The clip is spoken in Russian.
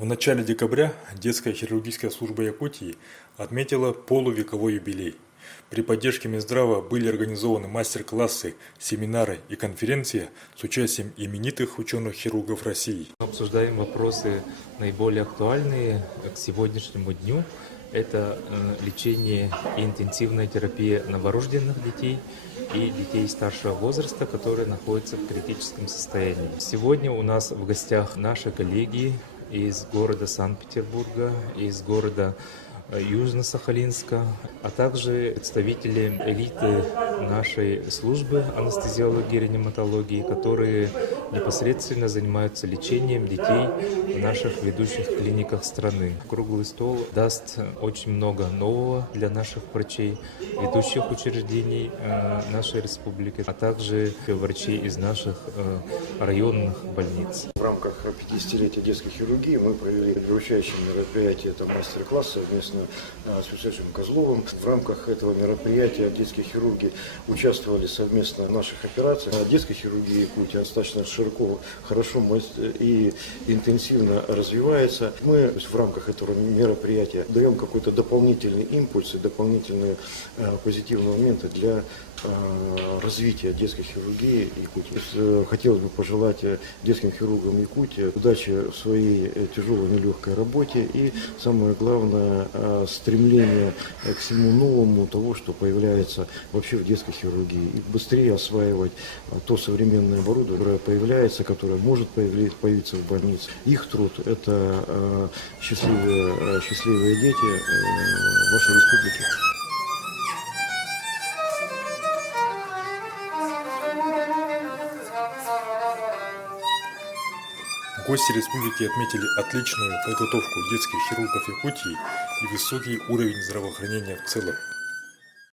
В начале декабря детская хирургическая служба Якутии отметила полувековой юбилей. При поддержке Минздрава были организованы мастер-классы, семинары и конференции с участием именитых ученых-хирургов России. Обсуждаем вопросы наиболее актуальные к сегодняшнему дню. Это лечение и интенсивная терапия новорожденных детей и детей старшего возраста, которые находятся в критическом состоянии. Сегодня у нас в гостях наши коллеги из города Санкт-Петербурга, из города Южно-Сахалинска, а также представители элиты нашей службы анестезиологии и реаниматологии, которые непосредственно занимаются лечением детей в наших ведущих клиниках страны. Круглый стол даст очень много нового для наших врачей, ведущих учреждений нашей республики, а также врачей из наших районных больниц. В рамках 50-летия детской хирургии мы провели вручающее мероприятие, это мастер-класс совместно с Юсефом Козловым. В рамках этого мероприятия детские хирурги участвовали совместно в наших операциях. Детская хирургия Якутии достаточно широко, хорошо и интенсивно развивается. Мы в рамках этого мероприятия даем какой-то дополнительный импульс и дополнительные позитивные моменты для развития детской хирургии Якутии. Хотелось бы пожелать детским хирургам Якутии удачи в своей тяжелой, нелегкой работе и, самое главное, стремление к всему новому, того, что появляется вообще в детской хирургии. И быстрее осваивать то современное оборудование, которое появляется, которое может появиться в больнице. Их труд – это счастливые дети вашей республики. Гости республики отметили отличную подготовку детских хирургов Якутии и высокий уровень здравоохранения в целом.